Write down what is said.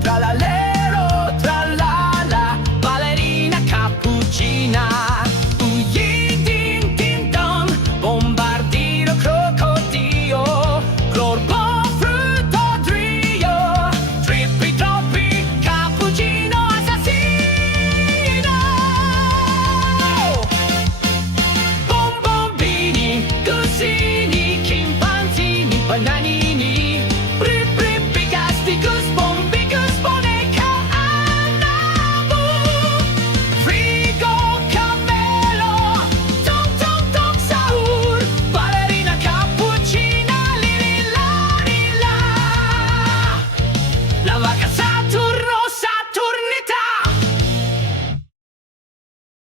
tralalero, tralala, ballerina cappuccina. Yin din din dong, bombardiro crocodilo, corpo frutto trio, trippi troppi, cappuccino assassino. Bonbonini, cusini, chimpanzini, bananini, Bigasti, Goosebombi, Gooseboneca, Annabu, Frigo, Cammello, Tom Tom Tom Saur, ballerina cappuccina, lili la. La vaca